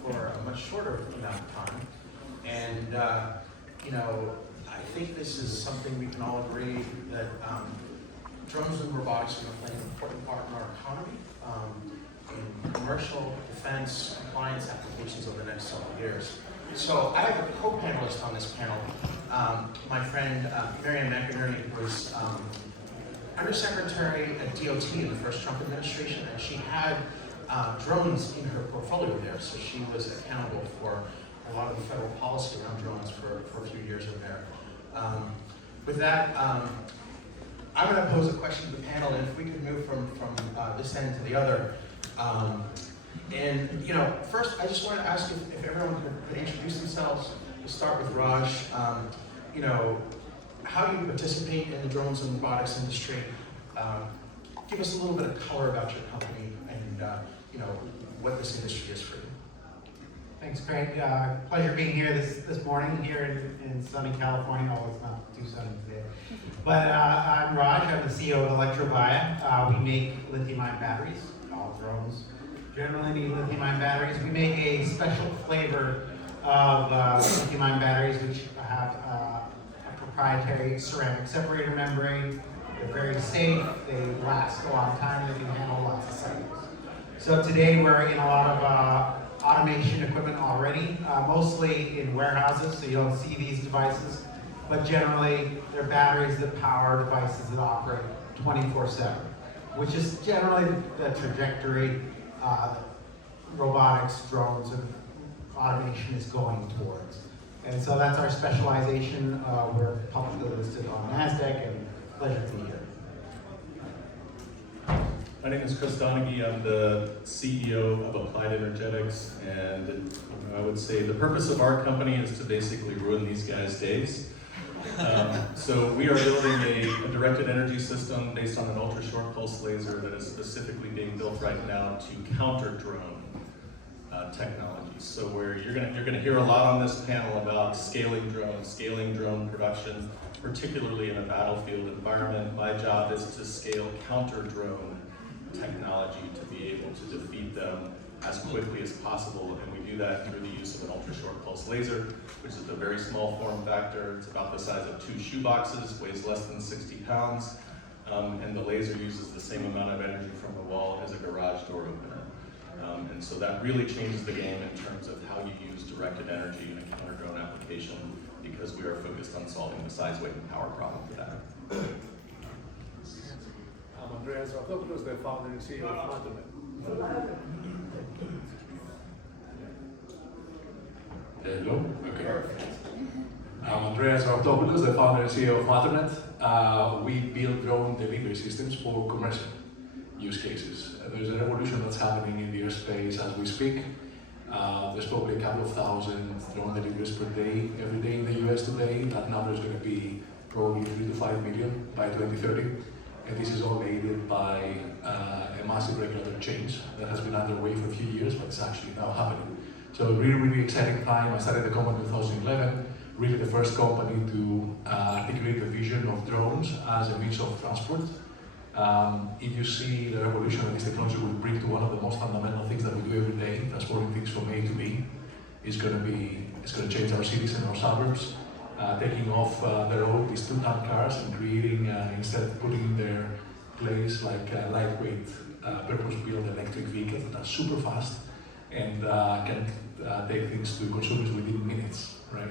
for a much shorter amount of time. And, you know, I think this is something we can all agree that drones and robotics are going to play an important part in our economy, in commercial, defense, compliance applications over the next several years. So I have a co-panelist on this panel. My friend Marianne McInerney was Undersecretary at DOT in the first Trump administration, and she had drones in her portfolio there, so she was accountable for a lot of the federal policy around drones for a few years over there. With that, I'm going to pose a question to the panel, and if we could move from this end to the other. And, you know, first, I just want to ask if everyone could introduce themselves. We'll start with Raj. You know, how do you participate in the drones and robotics industry? Give us a little bit of color about your company and, you know, what this industry is for you. Thanks, Craig. Pleasure being here this morning here in sunny California, although it's not too sunny today. But I'm Raj, I'm the CEO of Electrovaya. We make lithium-ion batteries. All drones generally need lithium-ion batteries. We make a special flavor of lithium-ion batteries, which have a proprietary ceramic separator membrane. They're very safe, they last a long time, they can handle lots of cycles. So today we're in a lot of automation equipment already, mostly in warehouses, so you don't see these devices, but generally they're batteries that power devices that operate 24/7, which is generally the trajectory robotics, drones, and automation is going towards. And so that's our specialization. We're publicly listed on Nasdaq, and pleasure to be here. My name is Donaghey. I'm the CEO of Applied Energetics, and I would say the purpose of our company is to basically ruin these guys' days. So we are building a directed energy system based on an ultra-short pulse laser that is specifically being built right now to counter drone technologies. So you're gonna hear a lot on this panel about scaling drone production, particularly in a battlefield environment. My job is to scale counter drone technology to be able to defeat them as quickly as possible, and we do that through the use of an ultra-short pulse laser, which is a very small form factor. It's about the size of 2 shoe boxes, weighs less than 60 pounds, and the laser uses the same amount of energy from the wall as a garage door opener. And so that really changes the game in terms of how you use directed energy in a counter-drone application, because we are focused on solving the size, weight, and power problem for that. I'm Andreas Raptopoulos, the founder and CEO of Matternet. Hello. Okay. I'm Andreas Raptopoulos, the founder and CEO of Matternet. We build drone delivery systems for commercial use cases. There's a revolution that's happening in the airspace as we speak. There's probably a couple of thousand drone deliveries per day, every day in the US today. That number is going to be probably 3 to 5 million by 2030. And this is all aided by a massive regulatory change that has been underway for a few years, but it's actually now happening. So really, really exciting time. I started the company in 2011, really the first company to articulate the vision of drones as a means of transport. If you see the revolution that this technology will bring to one of the most fundamental things that we do every day, transporting things from A to B, it's going to change our cities and our suburbs. Taking off the road these 2-ton cars and creating, instead of putting in their place like lightweight, purpose-built electric vehicles that are super fast and can take things to consumers within minutes, right?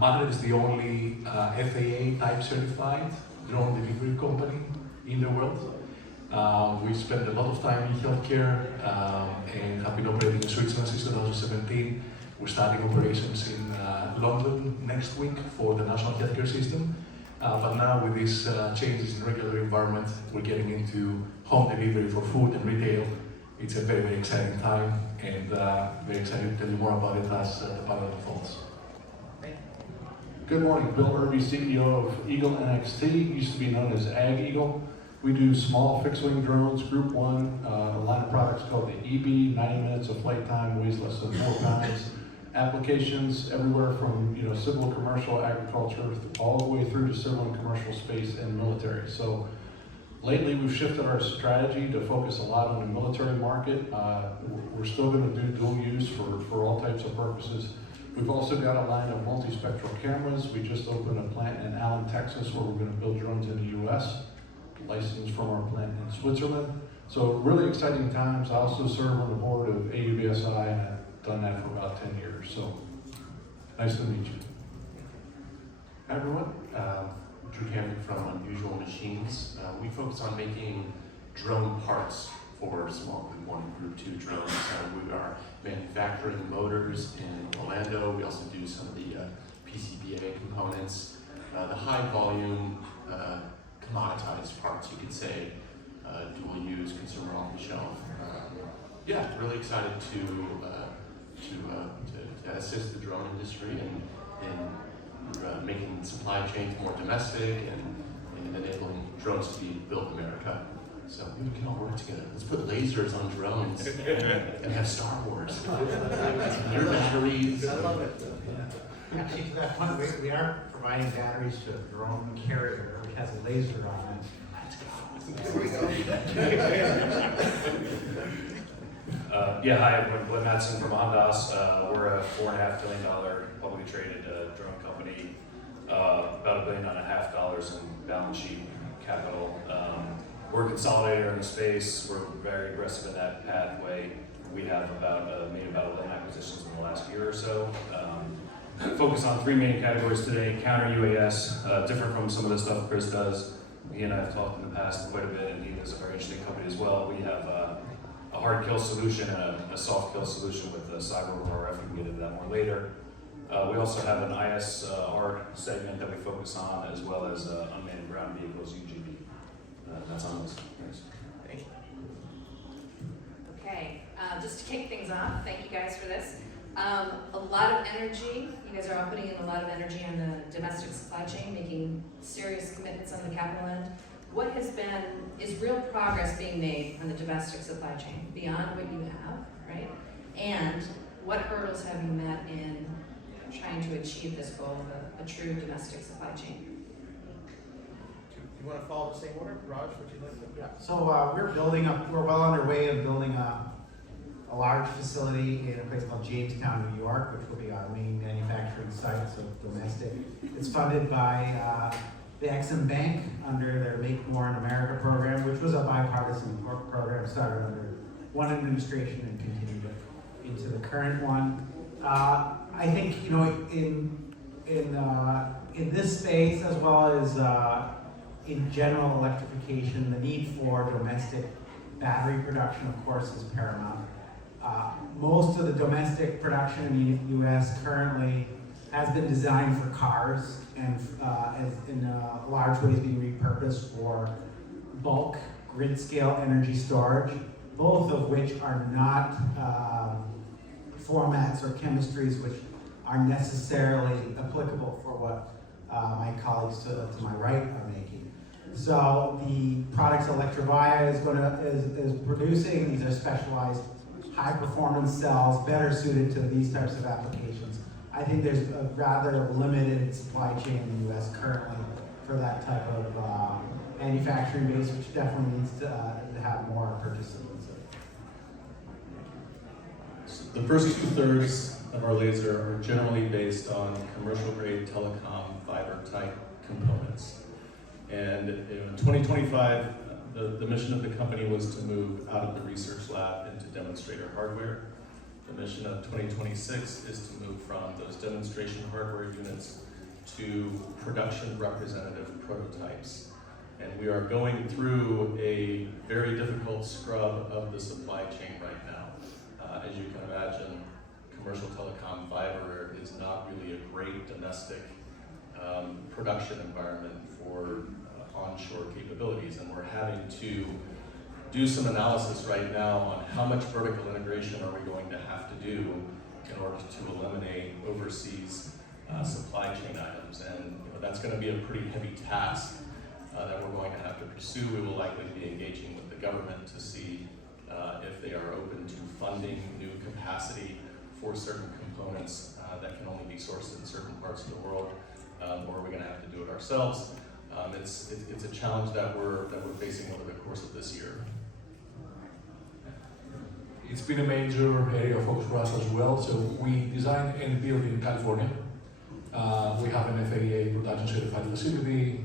Matternet is the only FAA type certified drone delivery company in the world. We spent a lot of time in healthcare and have been operating in Switzerland since 2017. We're starting operations in London next week for the national healthcare system. But now with these changes in regulatory environment, we're getting into home delivery for food and retail. It's a very, very exciting time, and very excited to tell you more about it as the panel unfolds. Good morning, Bill Irby, CEO of Eagle NXT, used to be known as Ag Eagle. We do small fixed-wing drones, Group 1, a line of products called the EB, 90 minutes of flight time, weighs less than 4 pounds. Applications everywhere from civil, commercial, agriculture, all the way through to civil and commercial space and military. So Lately, we've shifted our strategy to focus a lot on the military market. We're still going to do dual use for all types of purposes. We've also got a line of multispectral cameras. We just opened a plant in Allen, Texas, where we're going to build drones in the U.S., licensed from our plant in Switzerland. So really exciting times. I also serve on the board of AUBSI, and I've done that for about 10 years. So nice to meet you. Hi everyone, Drew Camden from Unusual Machines. We focus on making drone parts for small Group 1 and Group 2 drones. We are manufacturing motors in Orlando. We also do some of the PCBA components, the high volume, commoditized parts, you could say, dual use, consumer off the shelf. Yeah, really excited to assist the drone industry in making supply chains more domestic and enabling drones to be built in America. So we can all work together. Let's put lasers on drones and have Star Wars. Your batteries. I love it. Actually, to that point, we are providing batteries to a drone carrier which has a laser on it. Here we go. Yeah, hi everyone, Glenn Mattson from ONDS. We're a $4.5 billion publicly traded drone company, about $1.5 billion in balance sheet capital. We're a consolidator in the space. We're very aggressive in that pathway. We have made about 11 acquisitions in the last year or so. Focus on 3 main categories today: counter UAS, different from some of the stuff Chris does. He and I have talked in the past quite a bit, and he has a very interesting company as well. We have a hard kill solution and a soft kill solution with the cyber RF. We can get into that more later. We also have an ISR segment that we focus on, as well as unmanned ground vehicles, UGV. That's on this. Thank you. Okay, just to kick things off, thank you guys for this. A lot of energy, you guys are all putting in a lot of energy on the domestic supply chain, making serious commitments on the capital end. What is real progress being made on the domestic supply chain beyond what you have, right? And what hurdles have you met in trying to achieve this goal of a true domestic supply chain? You want to follow the same order? Raj, would you like to? Yeah. So we're well underway of building a large facility in a place called Jamestown, New York, which will be our main manufacturing site, so domestic. It's funded by the Exim Bank under their Make More in America program, which was a bipartisan program started under one administration and continued into the current one. I think, you know, in this space, as well as in general electrification, the need for domestic battery production, of course, is paramount. Most of the domestic production in the U.S. currently has been designed for cars and in large ways being repurposed for bulk grid scale energy storage, both of which are not formats or chemistries which are necessarily applicable for what my colleagues to my right are making. So the products Electrovaya is producing, these are specialized high performance cells better suited to these types of applications. I think there's a rather limited supply chain in the US currently for that type of manufacturing base, which definitely needs to have more participants. The first 2/3 of our laser are generally based on commercial grade telecom fiber type components. And in 2025, the mission of the company was to move out of the research lab into demonstrator hardware. The mission of 2026 is to move from those demonstration hardware units to production representative prototypes. And we are going through a very difficult scrub of the supply chain right now. As you can imagine, commercial telecom fiber is not really a great domestic production environment for onshore capabilities, and we're having to do some analysis right now on how much vertical integration are we going to have to do in order to eliminate overseas supply chain items, and that's going to be a pretty heavy task that we're going to have to pursue. We will likely be engaging with the government to see if they are open to funding new capacity for certain components that can only be sourced in certain parts of the world, or are we going to have to do it ourselves? It's a challenge that we're facing over the course of this year. It's been a major area of focus for us as well. So we design and build in California. We have an FAA production certified facility,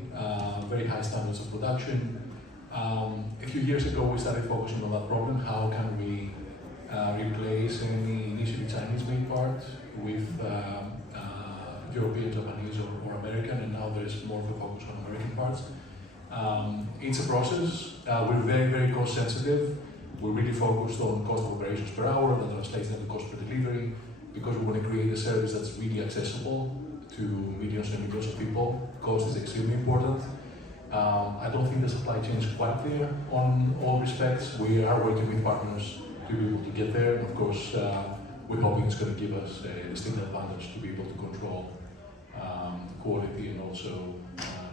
very high standards of production. A few years ago, we started focusing on that problem. How can we replace any initially Chinese-made parts with European, Japanese, or American, and now there's more of a focus on American parts. It's a process. We're very, very cost sensitive. We're really focused on cost of operations per hour, that translates into cost per delivery, because we want to create a service that's really accessible to millions and millions of people. Cost is extremely important. I don't think the supply chain is quite clear on all respects. We are working with partners to be able to get there. And of course, we're hoping it's going to give us a distinct advantage to be able to control quality and also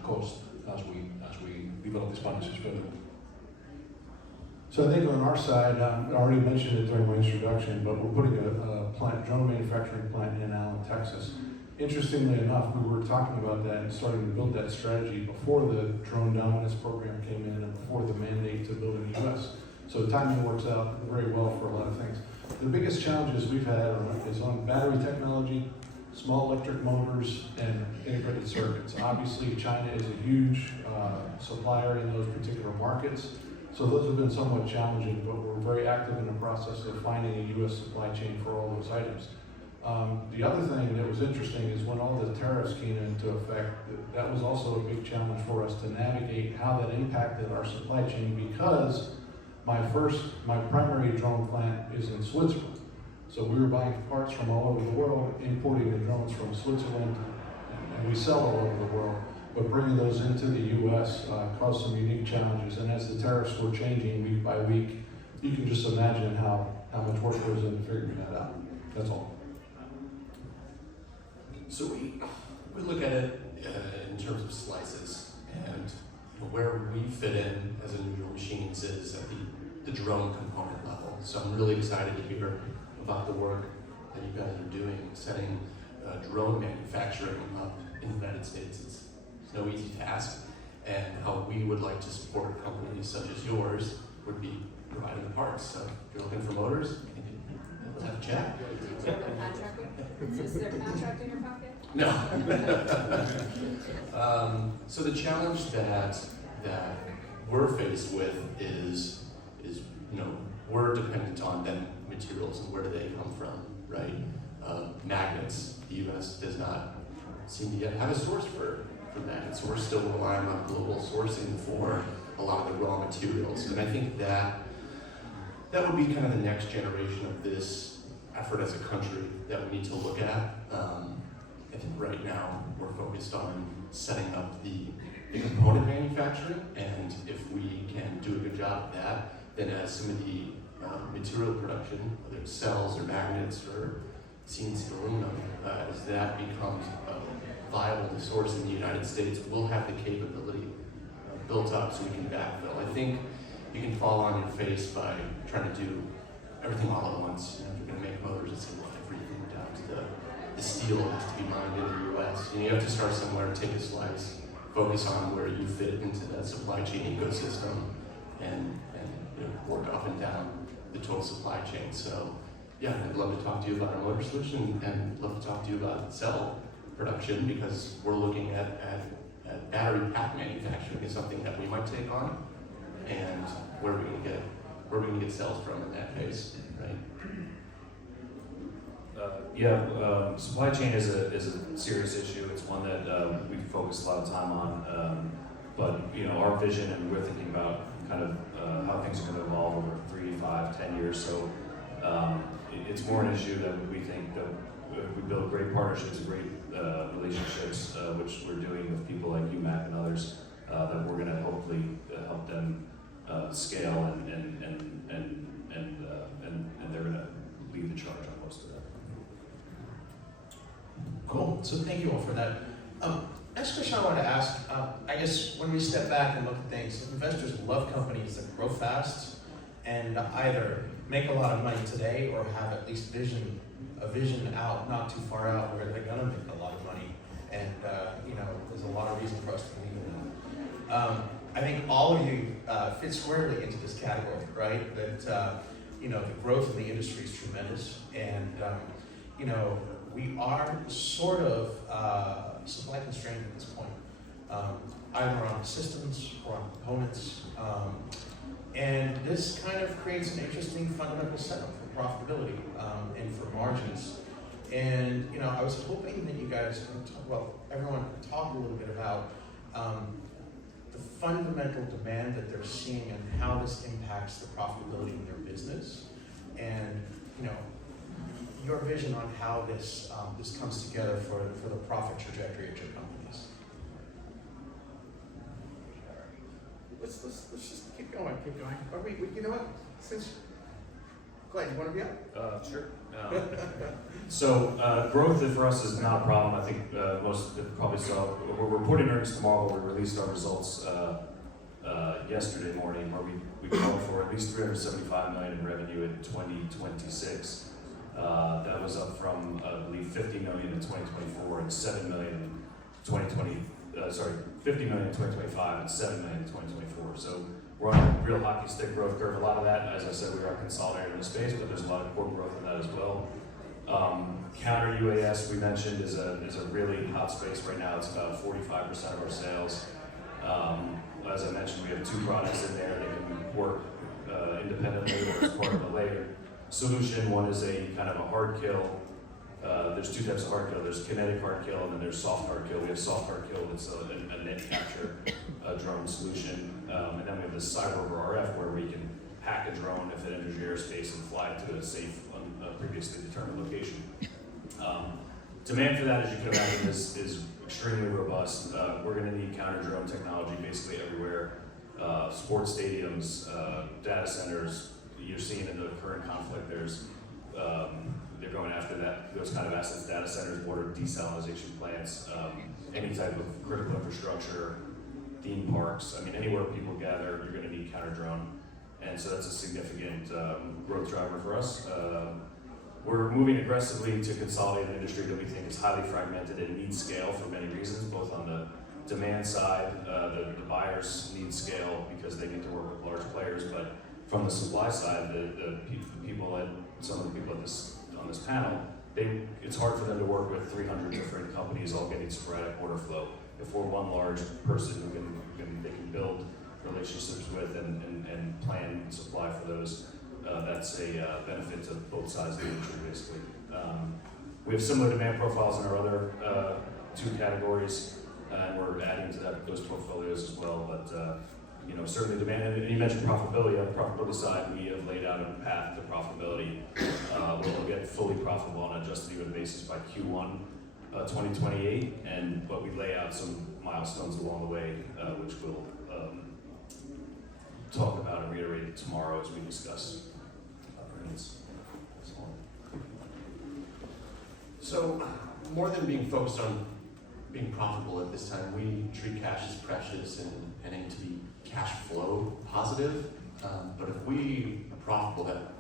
cost as we develop these partnerships further. So I think on our side, I already mentioned it during my introduction, but we're putting a drone manufacturing plant in Allen, Texas. Interestingly enough, we were talking about that and starting to build that strategy before the drone dominance program came in and before the mandate to build in the US. So timing works out very well for a lot of things. The biggest challenges we've had is on battery technology, small electric motors, and integrated circuits. Obviously, China is a huge supplier in those particular markets. So those have been somewhat challenging, but we're very active in the process of finding a U.S. supply chain for all those items. The other thing that was interesting is when all the tariffs came into effect, that was also a big challenge for us to navigate how that impacted our supply chain, because my primary drone plant is in Switzerland. So we were buying parts from all over the world, importing the drones from Switzerland, and we sell all over the world. But bringing those into the U.S. Caused some unique challenges. And as the tariffs were changing week by week, you can just imagine how much work goes into figuring that out. That's all. So we look at it in terms of slices, and where we fit in as Unusual Machines is at the drone component level. So I'm really excited to hear about the work that you guys are doing, setting drone manufacturing up in the United States. It's no easy task, and how we would like to support companies such as yours would be providing the parts. So if you're looking for motors, let's have a chat. Do you have a contract with? Is there a contract in your pocket? No. So the challenge that we're faced with is we're dependent on them materials and where do they come from, right? Magnets. The U.S. does not seem to yet have a source for magnets, so we're still relying on global sourcing for a lot of the raw materials. And I think that would be kind of the next generation of this effort as a country that we need to look at. I think right now we're focused on setting up the component manufacturing, and if we can do a good job of that, then as some of the material production, whether it's cells or magnets or CNC aluminum, as that becomes viable to source in the United States, we'll have the capability built up so we can backfill. I think you can fall on your face by trying to do everything all at once. If you're going to make motors, it's everything down to the steel has to be mined in the U.S. You have to start somewhere, take a slice, focus on where you fit into that supply chain ecosystem, and work up and down the total supply chain. So yeah, I'd love to talk to you about our motor solution, and love to talk to you about cell production, because we're looking at battery pack manufacturing is something that we might take on, and where are we going to get cells from in that case, right? Supply chain is a serious issue. It's one that we focus a lot of time on. But our vision, and we're thinking about kind of how things are going to evolve over 3, 5, 10 years. So it's more an issue that we think that we build great partnerships, great relationships, which we're doing with people like UMAC and others, that we're going to hopefully help them scale, and they're going to lead the charge on most of that. Cool. So thank you all for that. Next question I wanted to ask, I guess when we step back and look at things, investors love companies that grow fast and either make a lot of money today or have at least a vision out, not too far out, where they're gonna make a lot of money. And there's a lot of reason for us to believe in that. I think all of you fit squarely into this category, right? That you know, the growth in the industry is tremendous, and you know, we are sort of supply constrained at this point, either on systems or on components, and this kind of creates an interesting fundamental setup for profitability and for margins. And you know, I was hoping that you guys could talk, well, everyone could talk a little bit about the fundamental demand that they're seeing and how this impacts the profitability in their business, and you know, your vision on how this this comes together for the profit trajectory at your companies. Let's just keep going. Or you know what? Glenn, you want to be up? Sure. So growth for us is not a problem. I think most people probably saw, we're reporting earnings tomorrow, but we released our results yesterday morning, where we called for at least $375 million in revenue in 2026. That was up from, I believe, $50 million in 2024 and $7 million in 2020. 50 million in 2025 and 7 million in 2024. So we're on a real hockey stick growth curve. A lot of that, as I said, we are consolidated in the space, but there's a lot of core growth in that as well. Counter UAS, we mentioned, is a really hot space right now. It's about 45% of our sales. As I mentioned, we have two products in there. They can work independently or as part of a layered solution. One is a kind of a hard kill. There's two types of hard kill. There's kinetic hard kill, and then there's soft hard kill. We have soft hard kill that's a net capture drone solution. And then we have this cyber over RF, where we can hack a drone if it enters your airspace and fly it to a safe, previously determined location. Demand for that, as you can imagine, is extremely robust. We're going to need counter drone technology basically everywhere. Sports stadiums, data centers. You're seeing in the current conflict, they're going after those kind of assets, data centers, water desalination plants, any type of critical infrastructure, theme parks. I mean, anywhere people gather, you're going to need counter drone. And so that's a significant growth driver for us. We're moving aggressively to consolidate an industry that we think is highly fragmented and needs scale for many reasons, both on the demand side, the buyers need scale because they need to work with large players, but from the supply side, some of the people on this panel, it's hard for them to work with 300 different companies all getting sporadic order flow. If we're one large person who they can build relationships with and plan supply for those, that's a benefit to both sides of the industry, basically. We have similar demand profiles in our other two categories, and we're adding to those portfolios as well. But you know, certainly demand, and you mentioned profitability. On the profitability side, we have laid out a path to profitability. We'll get fully profitable on an adjusted EBITDA basis by Q1 2028, but we lay out some milestones along the way, which we'll talk about and reiterate tomorrow as we discuss earnings. So, more than being focused on being profitable at this time, we treat cash as precious and aim to be cash flow positive. But if we are profitable, that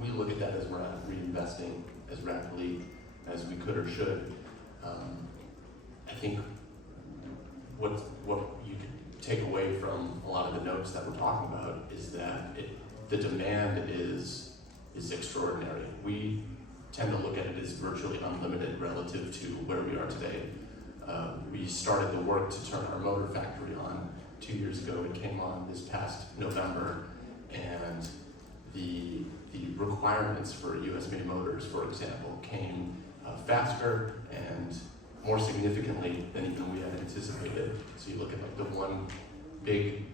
we look at that as we're not reinvesting as rapidly as we could or should. I think what you could take away from a lot of the notes that we're talking about is that the demand is extraordinary. We tend to look at it as virtually unlimited relative to where we are today. We started the work to turn our motor factory on 2 years ago. It came on this past November, and the requirements for US-made motors, for example, came faster and more significantly than even we had anticipated. So you look at like the one big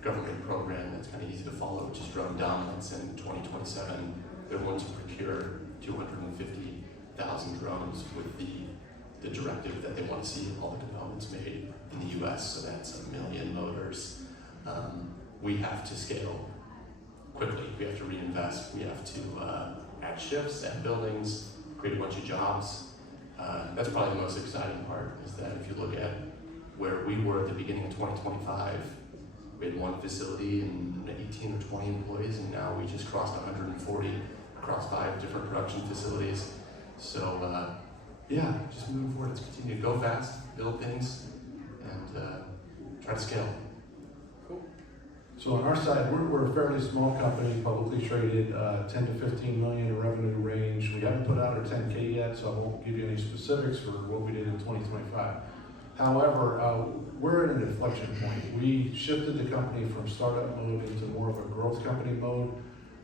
government program that's kind of easy to follow, which is drone dominance. In 2027, they're going to procure 250,000 drones with the directive that they want to see all the components made in the US, so that's 1 million motors. We have to scale quickly. We have to reinvest. We have to add shifts, add buildings, create a bunch of jobs. That's probably the most exciting part, is that if you look at where we were at the beginning of 2025, we had one facility and 18 or 20 employees, and now we just crossed 140 across 5 different production facilities. So yeah, just moving forward, let's continue to go fast, build things, and try to scale. So on our side, we're a fairly small company, publicly traded, 10 to 15 million in revenue range. We haven't put out our 10K yet, so I won't give you any specifics for what we did in 2025. However, we're at an inflection point. We shifted the company from startup mode into more of a growth company mode.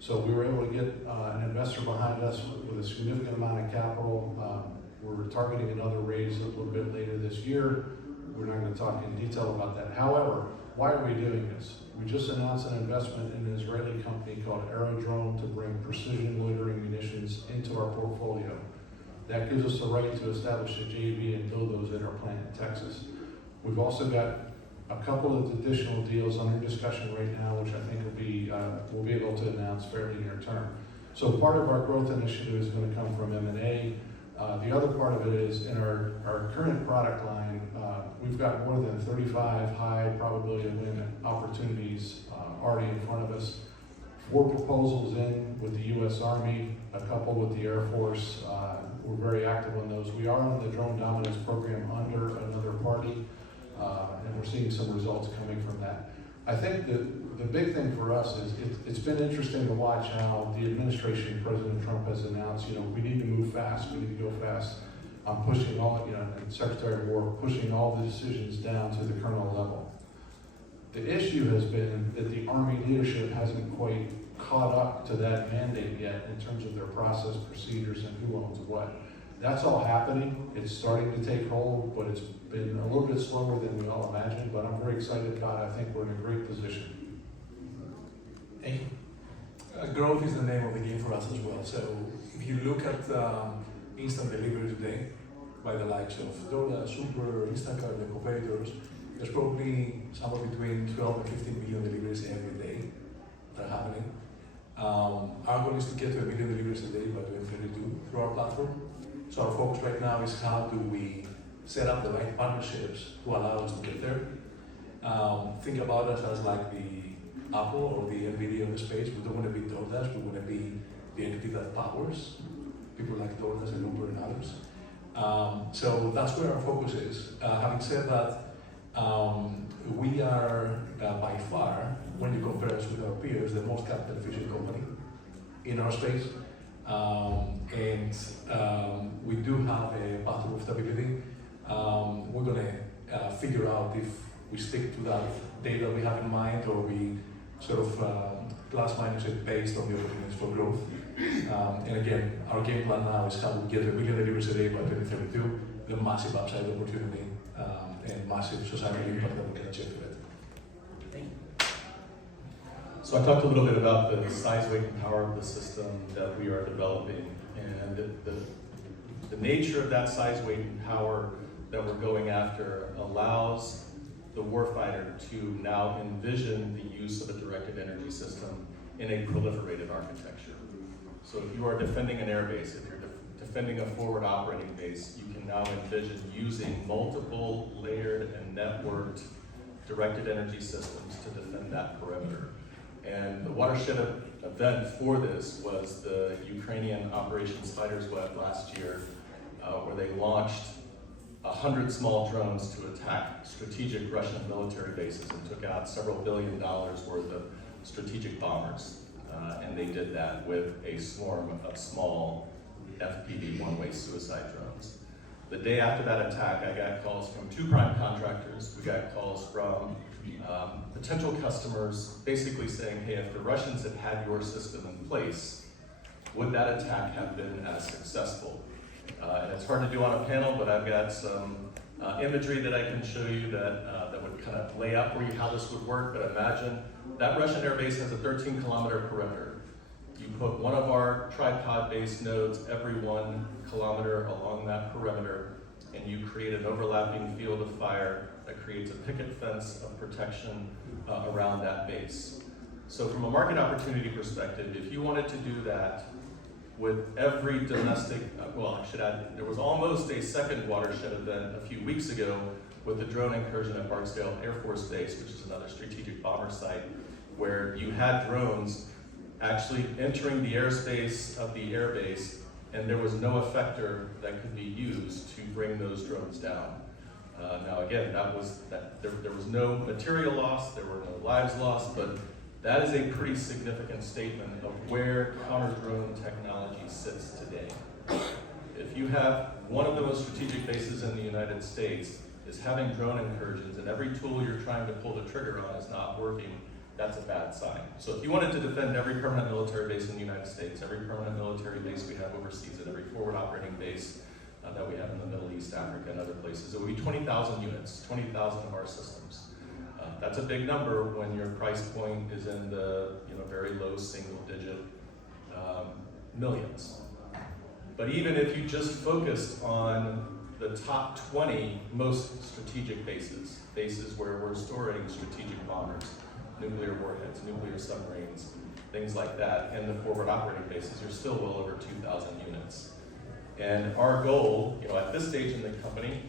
So we were able to get an investor behind us with a significant amount of capital. We're targeting another raise a little bit later this year. We're not going to talk in detail about that. However, why are we doing this? We just announced an investment in an Israeli company called Aerodrome to bring precision loitering munitions into our portfolio. That gives us the right to establish a JV and build those in our plant in Texas. We've also got a couple of additional deals under discussion right now, which I think we'll be able to announce fairly near term. So part of our growth initiative is going to come from M&A. The other part of it is in our current product line, we've got more than 35 high probability of win opportunities already in front of us. 4 proposals in with the U.S. Army, a couple with the Air Force. We're very active on those. We are on the drone dominance program under another party, and we're seeing some results coming from that. I think the big thing for us is it's been interesting to watch how the administration, President Trump has announced, we need to move fast, we need to go fast. I'm pushing all, and Secretary of War pushing all the decisions down to the colonel level. The issue has been that the Army leadership hasn't quite caught up to that mandate yet in terms of their process, procedures, and who owns what. That's all happening. It's starting to take hold, but it's been a little bit slower than we all imagined, but I'm very excited about it. I think we're in a great position. Thank you. Growth is the name of the game for us as well. So if you look at instant delivery today by the likes of DoorDash, Uber, Instacart, the competitors, there's probably somewhere between 12 and 15 million deliveries every day that are happening. Our goal is to get to 1 million deliveries a day by 2032 through our platform. So our focus right now is how do we set up the right partnerships to allow us to get there. Think about us as like the Apple or the NVIDIA of the space. We don't want to be DoorDash, we want to be the entity that powers people like DoorDash and Uber and others. So that's where our focus is. Having said that, we are by far, when you compare us with our peers, the most capital efficient company in our space. We do have a path to profitability. We're going to figure out if we stick to that data we have in mind or we sort of plus minus it based on the opportunities for growth. And again, our game plan now is how to get 1 million deliveries a day by 2032, the massive upside opportunity and massive societal impact that we can achieve with it. Thank you. So I talked a little bit about the size, weight, and power of the system that we are developing, and the nature of that size, weight, and power that we're going after allows the warfighter to now envision the use of a directed energy system in a proliferated architecture. So if you are defending an airbase, if you're defending a forward operating base, you can now envision using multiple layered and networked directed energy systems to defend that perimeter. And the watershed event for this was the Ukrainian Operation Spider's Web last year, where they launched 100 small drones to attack strategic Russian military bases and took out several $1 billion worth of strategic bombers. And they did that with a swarm of small FPV one-way suicide drones. The day after that attack, I got calls from 2 prime contractors. We got calls from potential customers basically saying, hey, if the Russians had had your system in place, would that attack have been as successful? And it's hard to do on a panel, but I've got some imagery that I can show you that would kind of lay out for you how this would work. But imagine that Russian airbase has a 13-kilometer perimeter. You put one of our tripod-based nodes every 1 kilometer along that perimeter, and you create an overlapping field of fire that creates a picket fence of protection around that base. So from a market opportunity perspective, if you wanted to do that with every domestic, well, I should add, there was almost a second watershed event a few weeks ago with the drone incursion at Barksdale Air Force Base, which is another strategic bomber site, where you had drones actually entering the airspace of the airbase, and there was no effector that could be used to bring those drones down. Now again, there was no material loss, there were no lives lost, but that is a pretty significant statement of where counter-drone technology sits today. If you have one of the most strategic bases in the United States is having drone incursions and every tool you're trying to pull the trigger on is not working, that's a bad sign. So if you wanted to defend every permanent military base in the United States, every permanent military base we have overseas, and every forward operating base that we have in the Middle East, Africa, and other places, it would be 20,000 units, 20,000 of our systems. That's a big number when your price point is in the very low single-digit millions. But even if you just focused on the top 20 most strategic bases where we're storing strategic bombers, nuclear warheads, nuclear submarines, things like that, and the forward operating bases, you're still well over 2,000 units. And our goal, at this stage in the company,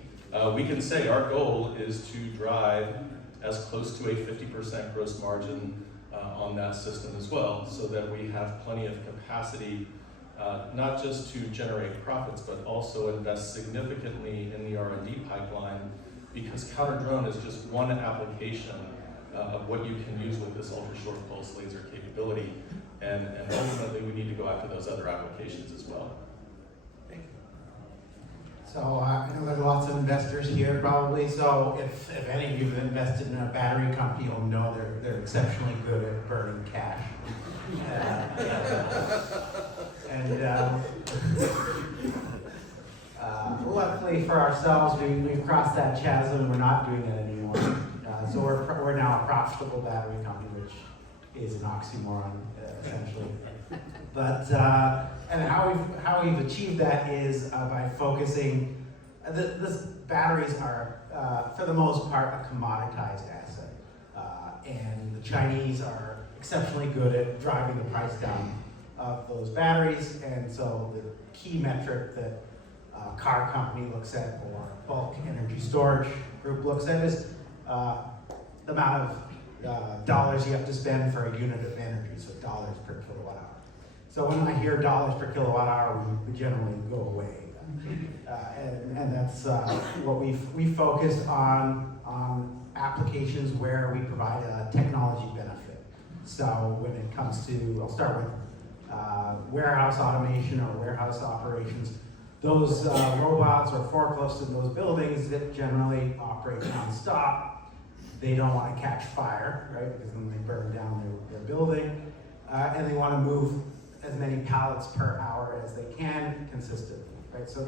we can say our goal is to drive as close to a 50% gross margin on that system as well, so that we have plenty of capacity, not just to generate profits, but also invest significantly in the R&D pipeline, because counter-drone is just one application of what you can use with this ultra-short pulse laser capability, and ultimately we need to go after those other applications as well. So I know there's lots of investors here probably, so if any of you have invested in a battery company, you'll know they're exceptionally good at burning cash. Luckily for ourselves, we've crossed that chasm and we're not doing it anymore. So we're now a profitable battery company, which is an oxymoron, essentially. But and how we've achieved that is by focusing. This batteries are, for the most part, a commoditized asset, and the Chinese are exceptionally good at driving the price down of those batteries. And so the key metric that a car company looks at, or bulk energy storage group looks at, is the amount of dollars you have to spend for a unit of energy, so dollars per kilowatt hour. So when I hear dollars per kilowatt hour, we generally go away. And that's what we focused on applications where we provide a technology benefit. So when it comes to, I'll start with warehouse automation or warehouse operations. Those robots or forklifts in those buildings that generally operate non-stop, they don't want to catch fire, right? Because then they burn down their building. And they want to move as many pallets per hour as they can consistently, right? So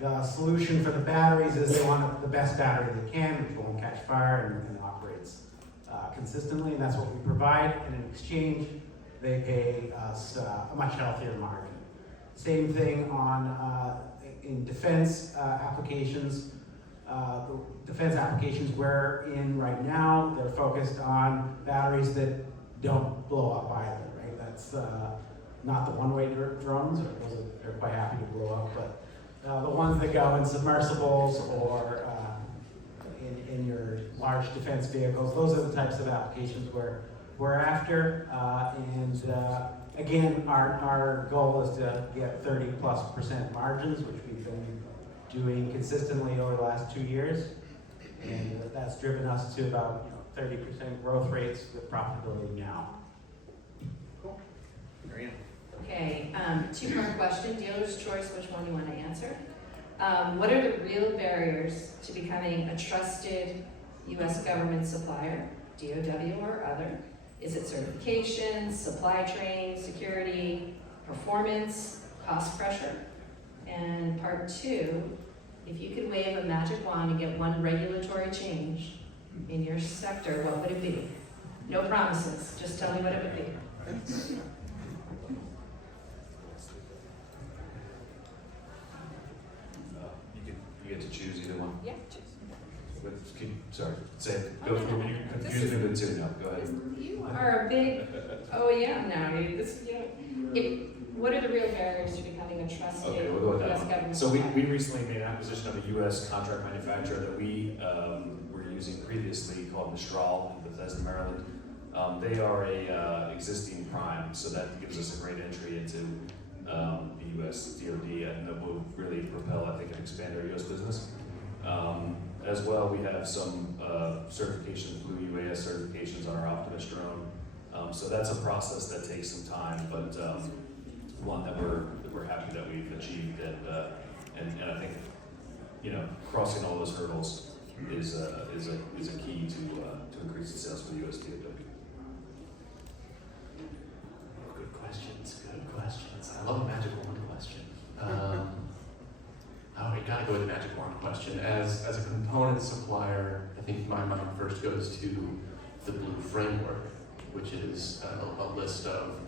the solution for the batteries is they want the best battery they can, which won't catch fire and operates consistently, and that's what we provide. And in exchange, they pay us a much healthier margin. Same thing on in defense applications. The defense applications we're in right now, they're focused on batteries that don't blow up either, right? That's not the one-way drones, they're quite happy to blow up, but the ones that go in submersibles or in your large defense vehicles, those are the types of applications we're after. Again, our goal is to get 30+% margins, which we've been doing consistently over the last 2 years. And that's driven us to about 30% growth rates with profitability now. Cool. Marianne. Okay, two-part question, dealer's choice, which one you want to answer. What are the real barriers to becoming a trusted U.S. government supplier, DOW or other? Is it certification, supply chain, security, performance, cost pressure? And part two, if you could wave a magic wand and get one regulatory change in your sector, what would it be? No promises, just tell me what it would be. You get to choose either one. Yeah, choose. Sorry, say it. Go through. You confused me with two now. Go ahead. You are a big OEM now. What are the real barriers to becoming a trusted Okay, we'll go with that U.S. one. government So we supplier? recently made an acquisition of a U.S. contract manufacturer that we were using previously called Mistral in Bethesda, Maryland. They are a existing prime, so that gives us a great entry into the U.S. DoD, and that will really propel, I think, and expand our U.S. business. As well, we have some certifications, Blue UAS certifications on our Optimus drone. So that's a process that takes some time, but one that we're happy that we've achieved, and I think, you know, crossing all those hurdles is a key to increase the sales for the USDOW. Good questions, good questions. I love a magic wand question. Oh, we gotta go with the magic wand question. As a component supplier, I think my mind first goes to the Blue framework, which is a list of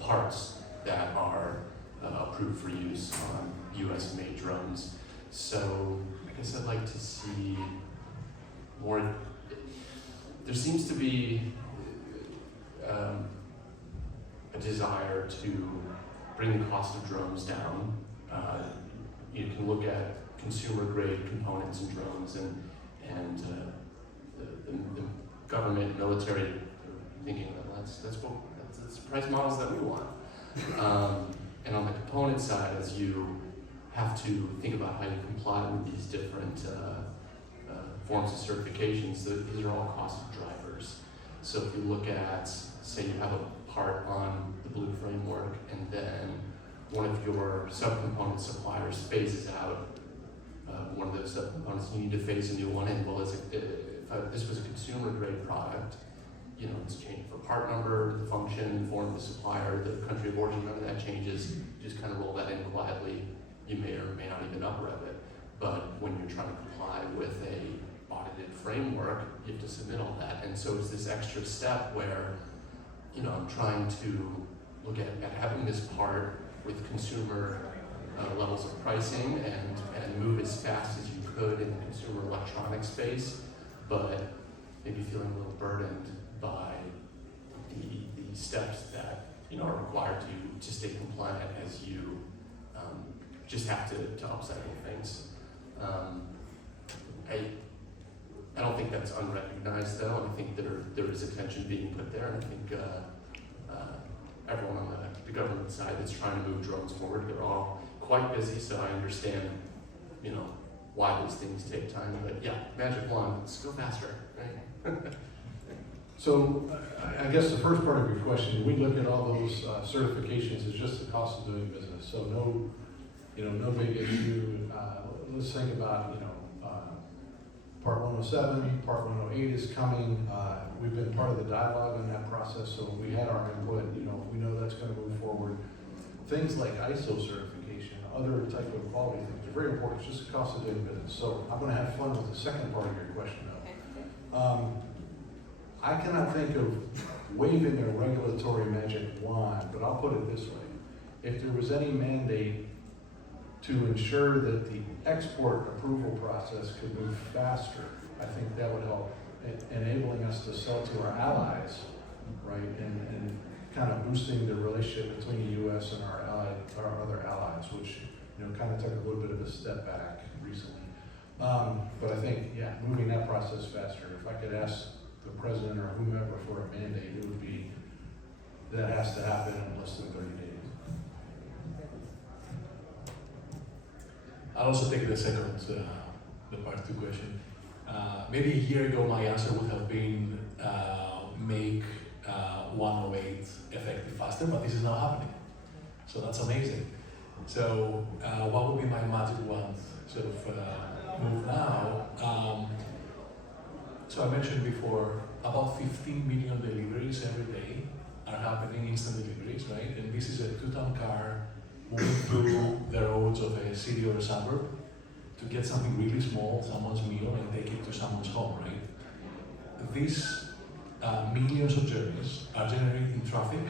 parts that are approved for use on US made drones. So I guess I'd like to see more. There seems to be a desire to bring the cost of drones down. You can look at consumer grade components in drones, and the government, military, thinking that's price models that we want. And on the component side, as you have to think about how you comply with these different forms of certifications, these are all cost drivers. So if you look at, say you have a part on the Blue framework, and then one of your subcomponent suppliers phases out one of those subcomponents, you need to phase a new one in. Well, if this was a consumer grade product, you know, it's changing for part number, the function, form of the supplier, the country of origin, none of that changes. You just kind of roll that in quietly. You may or may not even up-rev it. But when you're trying to comply with a audited framework, you have to submit all that. And so it's this extra step where, you know, I'm trying to look at having this part with consumer levels of pricing and move as fast as you could in the consumer electronics space, but maybe feeling a little burdened by the steps that, you know, are required to stay compliant as you just have to upcycle things. I don't think that's unrecognized though. I think there is attention being put there, and I think everyone on the government side that's trying to move drones forward, they're all quite busy, so I understand, you know, why these things take time. But yeah, magic wand, let's go faster, right? So I guess the first part of your question, we look at all those certifications as just the cost of doing business. So no big issue. Let's think about, Part 107, Part 108 is coming. We've been part of the dialogue in that process, so we had our input. We know that's going to move forward. Things like ISO certification, other type of quality things are very important. It's just the cost of doing business. So I'm going to have fun with the second part of your question, though. I cannot think of waving a regulatory magic wand, but I'll put it this way. If there was any mandate to ensure that the export approval process could move faster, I think that would help enabling us to sell to our allies, right? And kind of boosting the relationship between the U.S. and our other allies, which kind of took a little bit of a step back recently. But I think, yeah, moving that process faster. If I could ask the president or whomever for a mandate, it would be that has to happen in less than 30 days. I'll also take the second, the part 2 question. Maybe a year ago, my answer would have been make 108 effective faster, but this is now happening. So that's amazing. So what would be my magic wand sort of move now? So I mentioned before, about 15 million deliveries every day are happening, instant deliveries, right? And this is a 2-ton car moving through the roads of a city or a suburb to get something really small, someone's meal, and take it to someone's home, right? These millions of journeys are generating traffic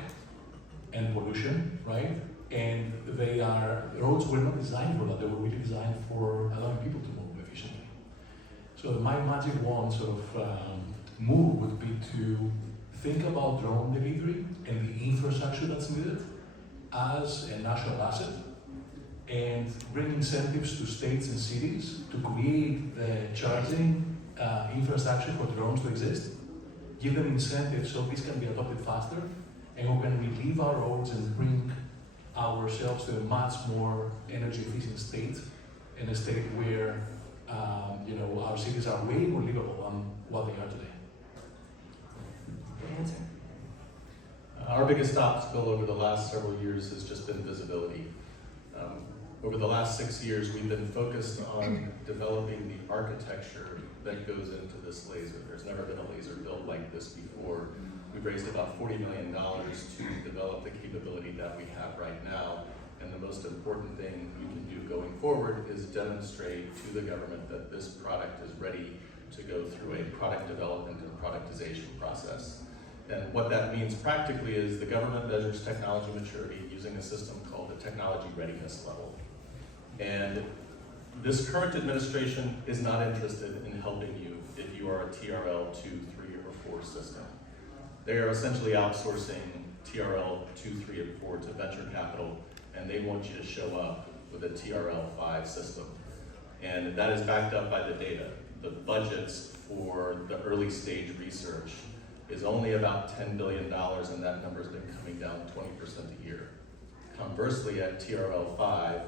and pollution, right? And roads were not designed for that, they were really designed for allowing people to move efficiently. So my magic wand sort of move would be to think about drone delivery and the infrastructure that's needed as a national asset, and bring incentives to states and cities to create the charging infrastructure for drones to exist, give them incentives so this can be adopted faster, and we can relieve our roads and bring ourselves to a much more energy efficient state, in a state where our cities are way more livable than what they are today. Good answer. Our biggest obstacle over the last several years has just been visibility. Over the last 6 years, we've been focused on developing the architecture that goes into this laser. There's never been a laser built like this before. We've raised about $40 million to develop the capability that we have right now. And the most important thing we can do going forward is demonstrate to the government that this product is ready to go through a product development and productization process. And what that means practically is the government measures technology maturity using a system called the technology readiness level. And this current administration is not interested in helping you if you are a TRL 2, 3, or 4 system. They are essentially outsourcing TRL 2, 3, and 4 to venture capital, and they want you to show up with a TRL 5 system. And that is backed up by the data. The budgets for the early stage research is only about $10 billion, and that number's been coming down 20% a year. Conversely, at TRL 5,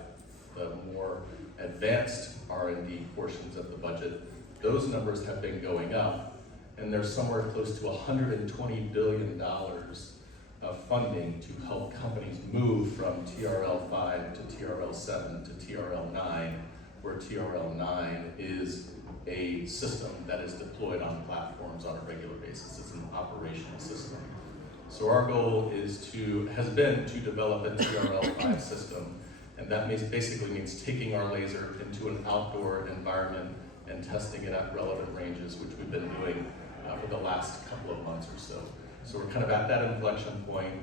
the more advanced R&D portions of the budget, those numbers have been going up, and there's somewhere close to $120 billion of funding to help companies move from TRL 5 to TRL 7 to TRL 9, where TRL 9 is a system that is deployed on platforms on a regular basis. It's an operational system. So our goal has been to develop a TRL 5 system, and that basically means taking our laser into an outdoor environment and testing it at relevant ranges, which we've been doing for the last couple of months or so. So we're kind of at that inflection point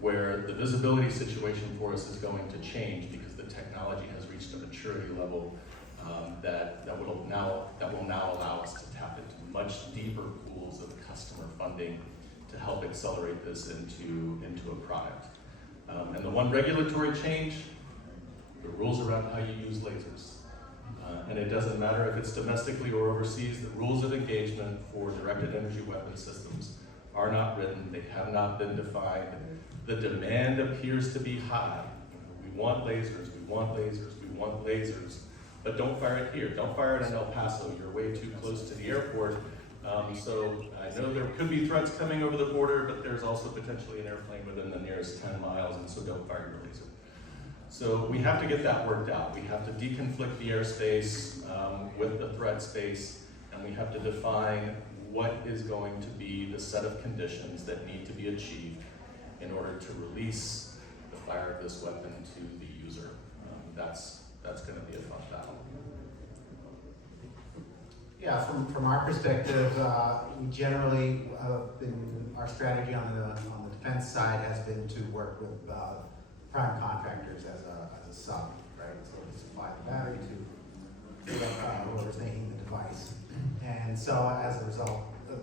where the visibility situation for us is going to change because the technology has reached a maturity level that will now allow us to tap into much deeper pools of customer funding to help accelerate this into a product. And the one regulatory change, the rules around how you use lasers. And it doesn't matter if it's domestically or overseas, the rules of engagement for directed energy weapon systems are not written, they have not been defined. The demand appears to be high. We want lasers, we want lasers, we want lasers, but don't fire it here. Don't fire it in El Paso. You're way too close to the airport. So I know there could be threats coming over the border, but there's also potentially an airplane within the nearest 10 miles, and so don't fire your laser. So we have to get that worked out. We have to deconflict the airspace with the threat space, and we have to define what is going to be the set of conditions that need to be achieved in order to release the fire of this weapon to the user. That's going to be a fun battle. Yeah, from our perspective, we generally our strategy on the defense side has been to work with prime contractors as a sub, right? So we supply the battery to whoever's making the device. And so as a result of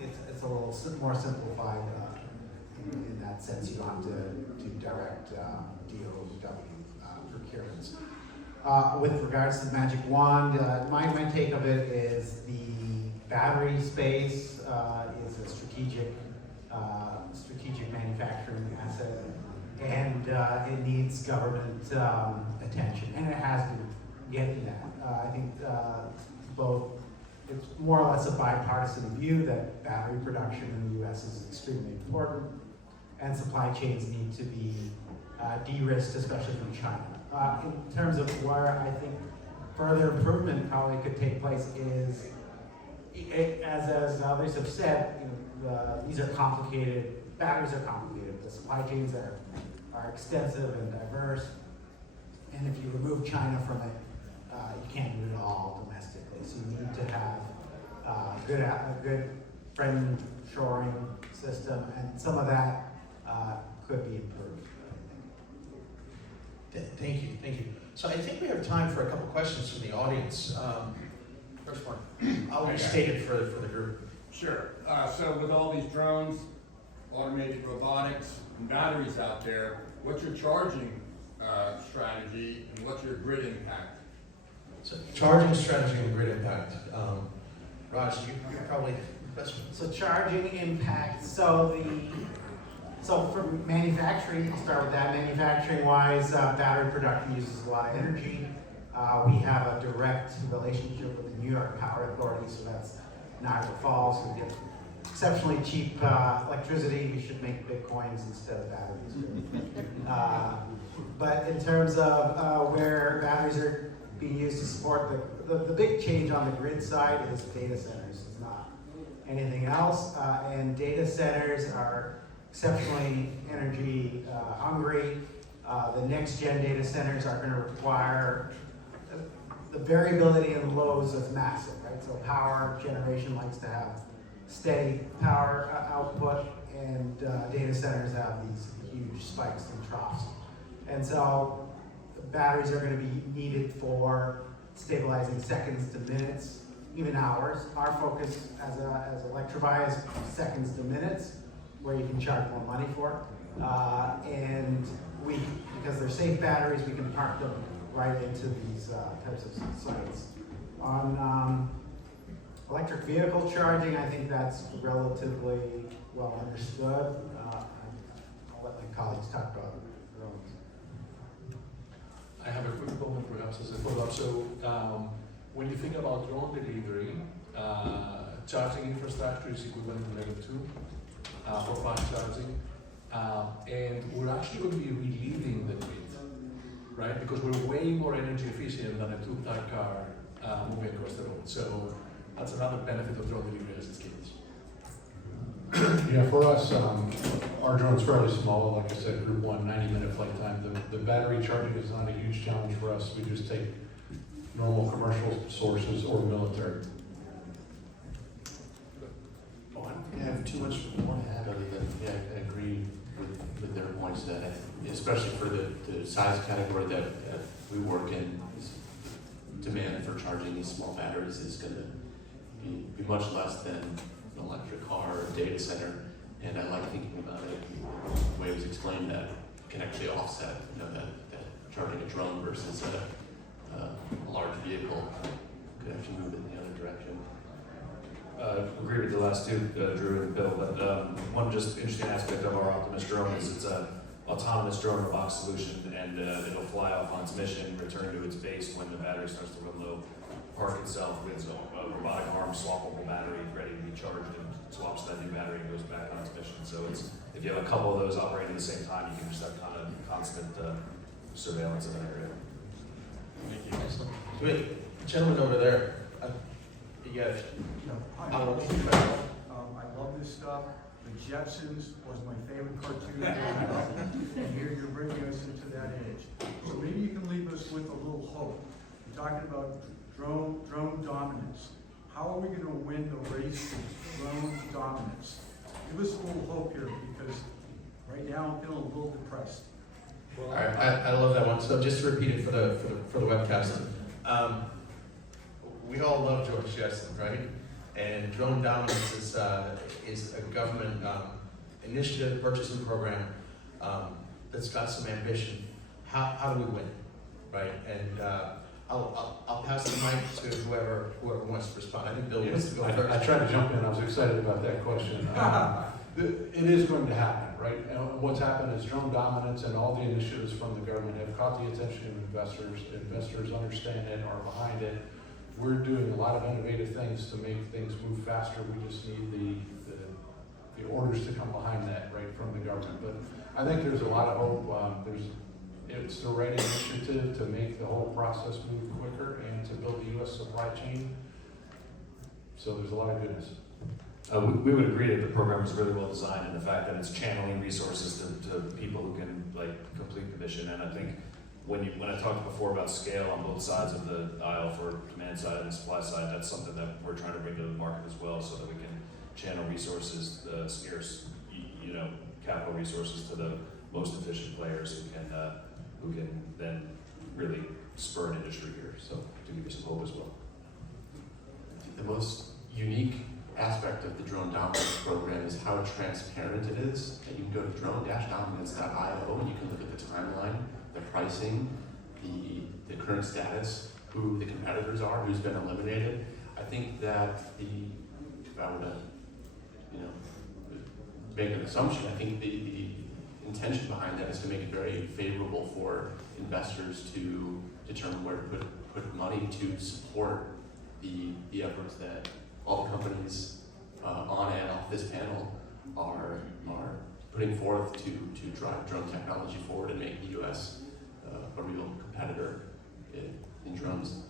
it's a little more simplified in that sense. You don't have to do direct DOW procurements. With regards to the magic wand, my take of it is the battery space is a strategic manufacturing asset, and it needs government attention, and it has been getting that. I think it's more or less a bipartisan view that battery production in the U.S. is extremely important, and supply chains need to be de-risked, especially from China. In terms of where I think further improvement probably could take place is, as others have said, these are complicated. Batteries are complicated. The supply chains are extensive and diverse, and if you remove China from it, you can't do it all domestically. So you need to have a good friend shoring system, and some of that could be improved. Thank you. So I think we have time for a couple questions from the audience. First one, I'll restate it for the group. Sure. So with all these drones, automated robotics, and batteries out there, what's your charging strategy and what's your grid impact? So charging strategy and grid impact. Raj, you're probably the best one. So charging impact. So So for manufacturing, I'll start with that. Manufacturing-wise, battery production uses a lot of energy. We have a direct relationship with the New York Power Authority, so that's Niagara Falls. We get exceptionally cheap electricity. We should make bitcoins instead of batteries. But in terms of where batteries are being used to support the big change on the grid side is data centers. It's not anything else. And data centers are exceptionally energy hungry. The next gen data centers are going to require the variability in loads is massive, right? So power generation likes to have steady power output, and data centers have these huge spikes and troughs. And so the batteries are going to be needed for stabilizing seconds to minutes, even hours. Our focus as Electrovaya is seconds to minutes, where you can charge more money for. And because they're safe batteries, we can park them right into these types of sites. On electric vehicle charging, I think that's relatively well understood. I'll let my colleagues talk about drones. I have a quick comment perhaps as a follow-up. So when you think about drone delivery, charging infrastructure is equivalent to level 2 for fast charging. And we're actually going to be relieving the grid, right? Because we're way more energy efficient than a 2-type car moving across the road. So that's another benefit of drone delivery as it scales. Yeah, for us, our drone's fairly small. Like I said, Group 1, 90-minute flight time. The battery charging is not a huge challenge for us. We just take normal commercial sources or military. Oh, I don't think I have too much more to add other than, yeah, I agree with their points that, especially for the size category that we work in, demand for charging these small batteries is going to be much less than an electric car or data center. And I like thinking about it the way it was explained, that can actually offset, that charging a drone versus a large vehicle could actually move in the other direction. Agree with the last two, Drew and Bill, but one just interesting aspect of our Optimus drone is it's a autonomous drone in a box solution, and it'll fly off on its mission, return to its base when the battery starts to run low, park itself with a robotic arm swappable battery ready to be charged, and swaps that new battery and goes back on its mission. So it's, if you have a couple of those operating at the same time, you can just have kind of constant surveillance of an area. Thank you. Excellent. Wait, gentleman over there. Yes. Hi, I love this stuff. The Jetsons was my favorite cartoon. And here you're bringing us into that age. So maybe you can leave us with a little hope. You're talking about drone dominance. How are we going to win the race to drone dominance? Give us a little hope here, because right now I'm feeling a little depressed. All right, I love that one. So just to repeat it for the webcast. We all love George Jetson, right? And drone dominance is a government initiative, purchasing program that's got some ambition. How do we win, right? And I'll pass the mic to whoever wants to respond. I think Bill wants to go first. I tried to jump in. I was excited about that question. It is going to happen, right? And what's happened is drone dominance and all the initiatives from the government have caught the attention of investors. Investors understand it, are behind it. We're doing a lot of innovative things to make things move faster. We just need the orders to come behind that, right, from the government. But I think there's a lot of hope. It's the right initiative to make the whole process move quicker and to build the U.S. supply chain. So there's a lot of goodness. We would agree that the program is really well designed, and the fact that it's channeling resources to people who can complete the mission. And I think when I talked before about scale on both sides of the aisle for demand side and supply side, that's something that we're trying to bring to the market as well, so that we can channel resources, scarce, capital resources to the most efficient players who can then really spur an industry here. So to give you some hope as well. I think the most unique aspect of the drone dominance program is how transparent it is. And you can go to drone-dominance.io and you can look at the timeline, the pricing, the current status, who the competitors are, who's been eliminated. I think that if I were to, make an assumption. I think the intention behind that is to make it very favorable for investors to determine where to put money to support the efforts that all the companies on and off this panel are putting forth to drive drone technology forward and make the U.S. A real competitor in drones.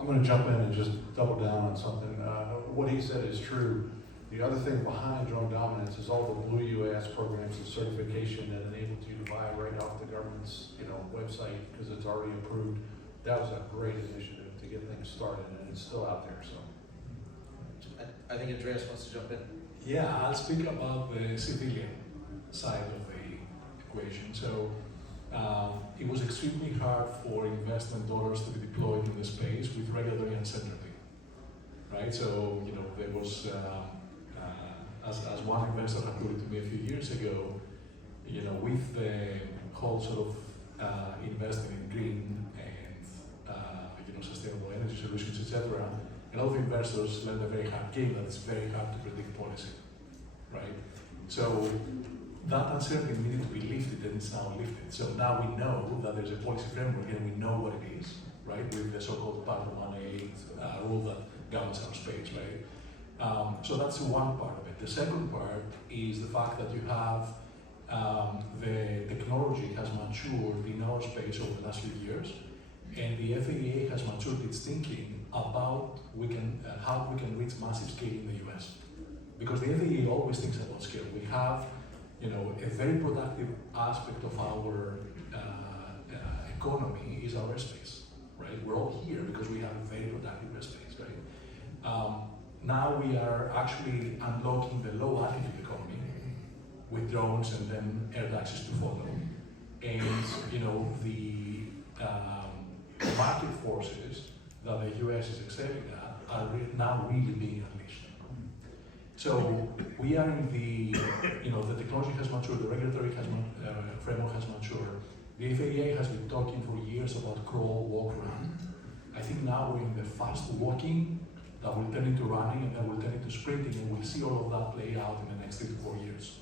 I'm going to jump in and just double down on something. What he said is true. The other thing behind Drone Dominance is all the Blue UAS programs and certification that enabled you to buy right off the government's website because it's already approved. That was a great initiative to get things started, and it's still out there. So I think Andreas wants to jump in. Yeah, I'll speak about the civilian side of the equation. So it was extremely hard for investment dollars to be deployed in the space with regulatory uncertainty, right? So there was, as one investor had put it to me a few years ago, with the whole sort of investing in green and sustainable energy solutions, etc. A lot of investors learned a very hard game that it's very hard to predict policy, right? So that uncertainty needed to be lifted, and it's now lifted. So now we know that there's a policy framework, and we know what it is, right? With the so-called Part 1A rule that governs our space, right? So that's one part of it. The second part is the fact that you have the technology has matured in our space over the last few years, and the FAA has matured its thinking about how we can reach massive scale in the US. Because the FAA always thinks about scale. We have a very productive aspect of our economy is our airspace, right? We're all here because we have a very productive airspace, right? Now we are actually unlocking the low altitude economy with drones and then air taxis to follow. And the market forces that the US is excelling at are now really being unleashed. So we are in the technology has matured, the regulatory framework has matured. The FAA has been talking for years about crawl, walk, run. I think now we're in the fast walking that will turn into running and then will turn into sprinting, and we'll see all of that play out in the next 3 to 4 years.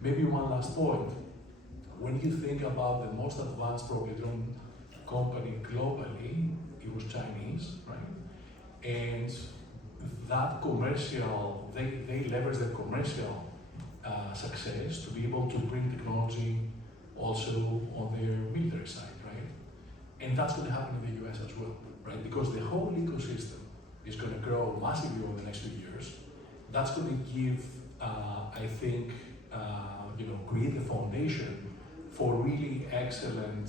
Maybe one last point. When you think about the most advanced probably drone company globally, it was Chinese, right? And that commercial, they leverage their commercial success to be able to bring technology also on their military side, right? And that's going to happen in the US as well, right? Because the whole ecosystem is going to grow massively over the next 2 years. That's going to give, I think, create the foundation for really excellent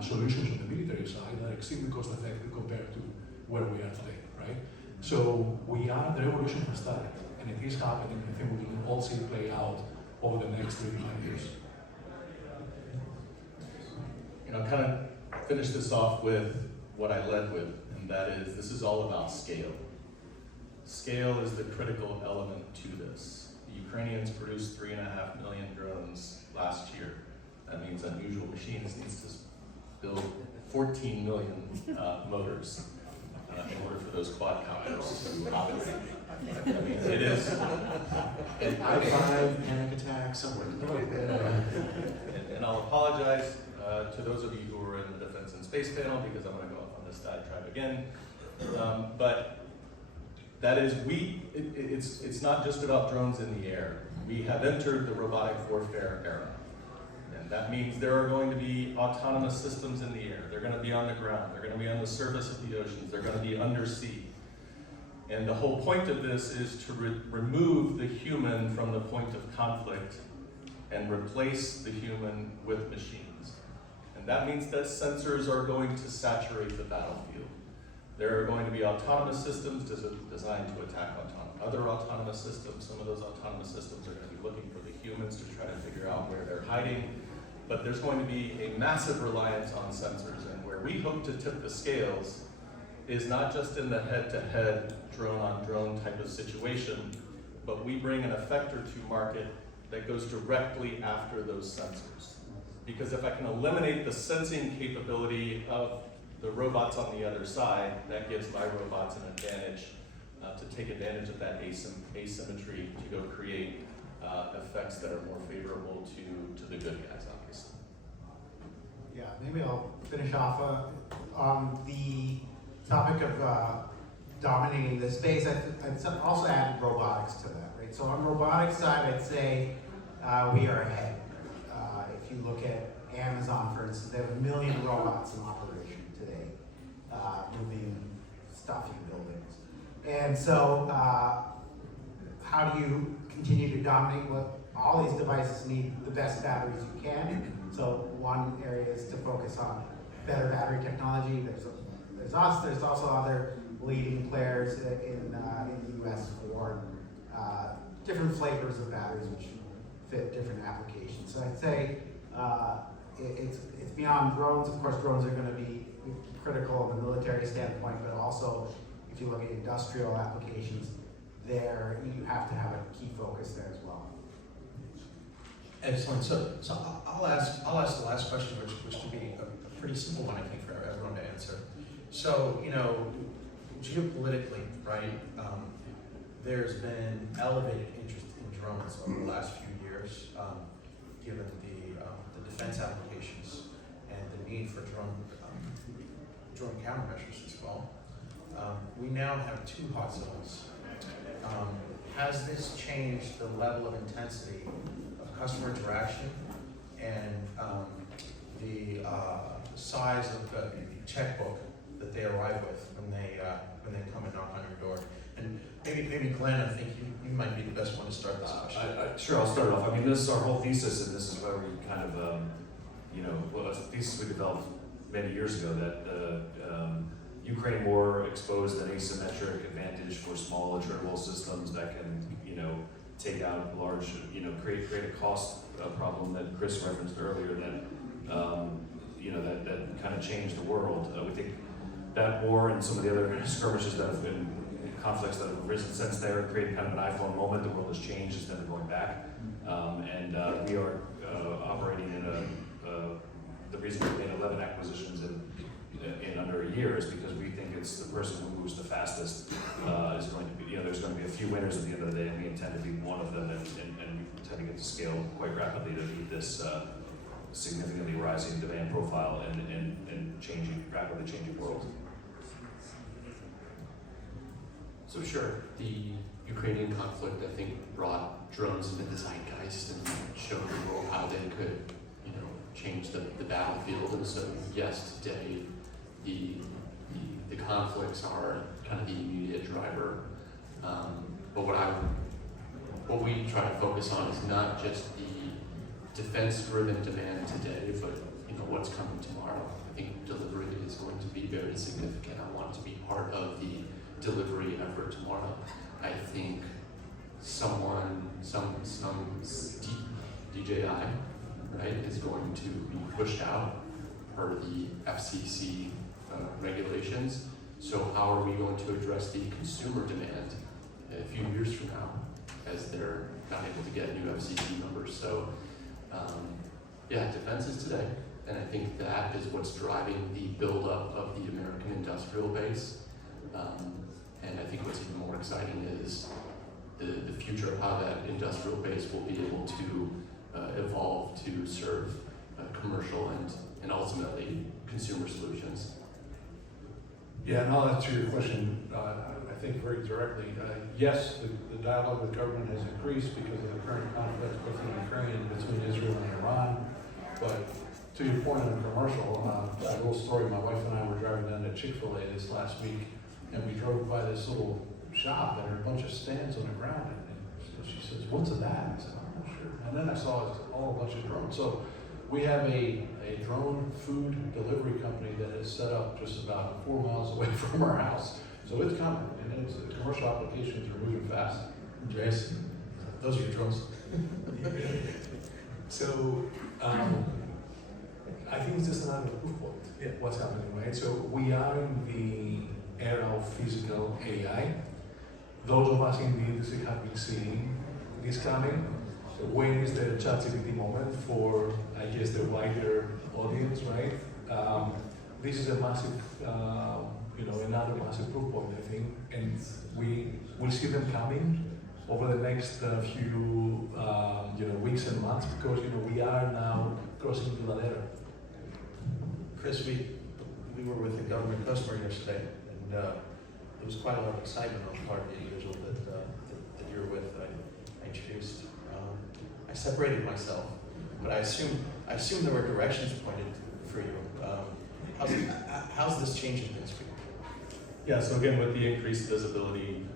solutions on the military side that are extremely cost effective compared to where we are today, right? So the revolution has started, and it is happening. I think we can all see it play out over the next 3 to 5 years. Kind of finish this off with what I led with, and that is, this is all about scale. Scale is the critical element to this. The Ukrainians produced 3.5 million drones last year. That means Unusual Machines needs to build 14 million motors in order for those quadcopters to operate. I mean, it is. I-5, panic attack, somewhere. And I'll apologize to those of you who are in the Defense and Space panel, because I'm going to go off on this diatribe again. But that is, it's not just about drones in the air. We have entered the robotic warfare era. And that means there are going to be autonomous systems in the air. They're going to be on the ground. They're going to be on the surface of the oceans. They're going to be undersea. And the whole point of this is to remove the human from the point of conflict and replace the human with machines. And that means that sensors are going to saturate the battlefield. There are going to be autonomous systems designed to attack other autonomous systems. Some of those autonomous systems are going to be looking for the humans to try to figure out where they're hiding. But there's going to be a massive reliance on sensors, and where we hope to tip the scales is not just in the head-to-head, drone-on-drone type of situation, but we bring an effector to market that goes directly after those sensors. Because if I can eliminate the sensing capability of the robots on the other side, that gives my robots an advantage to take advantage of that asymmetry to go create effects that are more favorable to the good guys, obviously. Yeah, maybe I'll finish off on the topic of dominating the space. I'd also add robotics to that, right? So on the robotics side, I'd say we are ahead. If you look at Amazon, for instance, they have 1 million robots in operation today, moving stuff in buildings. And so how do you continue to dominate what all these devices need the best batteries you can? So one area is to focus on better battery technology. There's us, there's also other leading players in the US for different flavors of batteries which fit different applications. So I'd say it's beyond drones. Of course, drones are going to be critical from a military standpoint, but also if you look at industrial applications, there you have to have a key focus there as well. Excellent. So I'll ask the last question, which can be a pretty simple one, I think, for everyone to answer. So, you know, geopolitically, right, there's been elevated interest in drones over the last few years, given the defense applications and the need for drone countermeasures as well. We now have 2 hot zones. Has this changed the level of intensity of customer interaction and the size of the checkbook that they arrive with when they come and knock on your door? And maybe Glenn, I think you might be the best one to start this question. Sure, I'll start off. I mean, this is our whole thesis, and this is where we kind of, well, a thesis we developed many years ago that Ukraine war exposed an asymmetric advantage for small attritable systems that can, take out large, create a cost problem that Chris referenced earlier that kind of changed the world. We think that war and some of the other skirmishes that have been, conflicts that have arisen since there, created kind of an iPhone moment. The world has changed instead of going back. We are operating in the reason we made 11 acquisitions in under a year is because we think it's the person who moves the fastest is going to be, there's going to be a few winners at the end of the day, and we intend to be one of them, and we intend to get to scale quite rapidly to meet this significantly rising demand profile and rapidly changing world. So sure, the Ukrainian conflict, I think, brought drones into the zeitgeist and showed the world how they could, change the battlefield. And so, yes, today the conflicts are kind of the immediate driver. But what we try to focus on is not just the defense-driven demand today, but what's coming tomorrow. I think delivery is going to be very significant. I want to be part of the delivery effort tomorrow. I think some DJI, right, is going to be pushed out per the FCC regulations. So how are we going to address the consumer demand a few years from now as they're not able to get new FCC numbers? So defense is today, and I think that is what's driving the buildup of the American industrial base. And I think what's even more exciting is the future of how that industrial base will be able to evolve to serve commercial and ultimately consumer solutions. Yeah, and I'll answer your question, I think very directly. Yes, the dialogue with government has increased because of the current conflict both in Ukraine and between Israel and Iran. But to your point on commercial, a little story, my wife and I were driving down to Chick-fil-A this last week, and we drove by this little shop and there were a bunch of stands on the ground. And so she says, "What's that?" I said, "I'm not sure." And then I saw all a bunch of drones. So we have a drone food delivery company that is set up just about 4 miles away from our house. So it's coming, and commercial applications are moving fast. Andreas, those are your drones. So I think it's just another proof point. What's happening, right? So we are in the era of physical AI. Those of us in the industry have been seeing this coming. When is the ChatGPT moment for, I guess, the wider audience, right? This is a massive, another massive proof point, I think, and we will see them coming over the next few weeks and months, because we are now crossing into that era. Chris, we were with a government customer yesterday, and there was quite a lot of excitement on the part of the individual that you're with. I introduced. I separated myself, but I assume there were directions pointed for you. How's this changing things for you? Yeah, so again, with the increased visibility,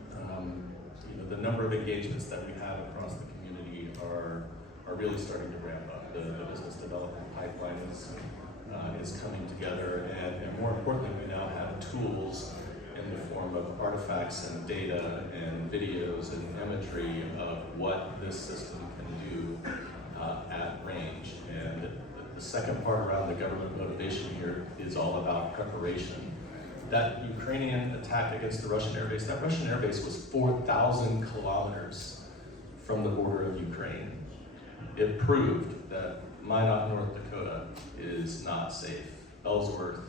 the number of engagements that we have across the community are really starting to ramp up. The business development pipeline is coming together, and more importantly, we now have tools in the form of artifacts and data and videos and imagery of what this system can do at range. And the second part around the government motivation here is all about preparation. That Ukrainian attack against the Russian airbase, that Russian airbase was 4,000 kilometers from the border of Ukraine. It proved that Minot, North Dakota is not safe. Ellsworth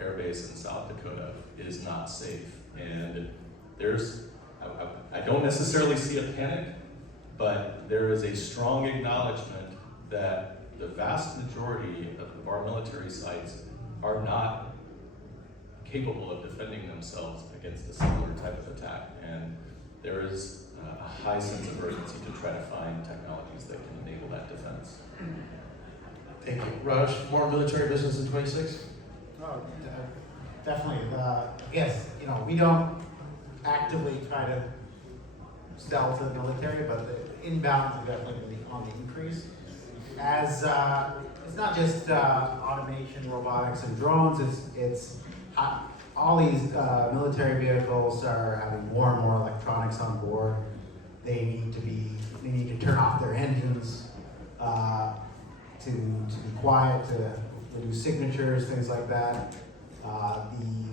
Air Base in South Dakota is not safe. And I don't necessarily see a panic, but there is a strong acknowledgement that the vast majority of our military sites are not capable of defending themselves against a similar type of attack. And there is a high sense of urgency to try to find technologies that can enable that defense. Thank you. Raj, more military business in 26? Oh, definitely. Yes, we don't actively try to sell to the military, but the inbounds are definitely on the increase. As it's not just automation, robotics, and drones. It's all these military vehicles are having more and more electronics on board. They need to turn off their engines to be quiet, to reduce signatures, things like that.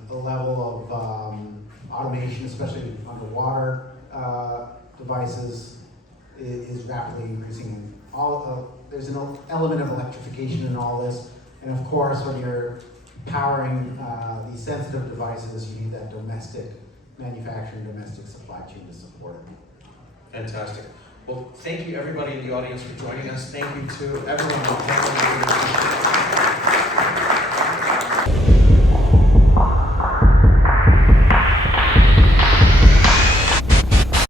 The level of automation, especially underwater devices, is rapidly increasing. There's an element of electrification in all this, and of course, when you're powering these sensitive devices, you need that domestic manufacturing, domestic supply chain to support it. Fantastic. Well, thank you everybody in the audience for joining us. Thank you to everyone on the panel.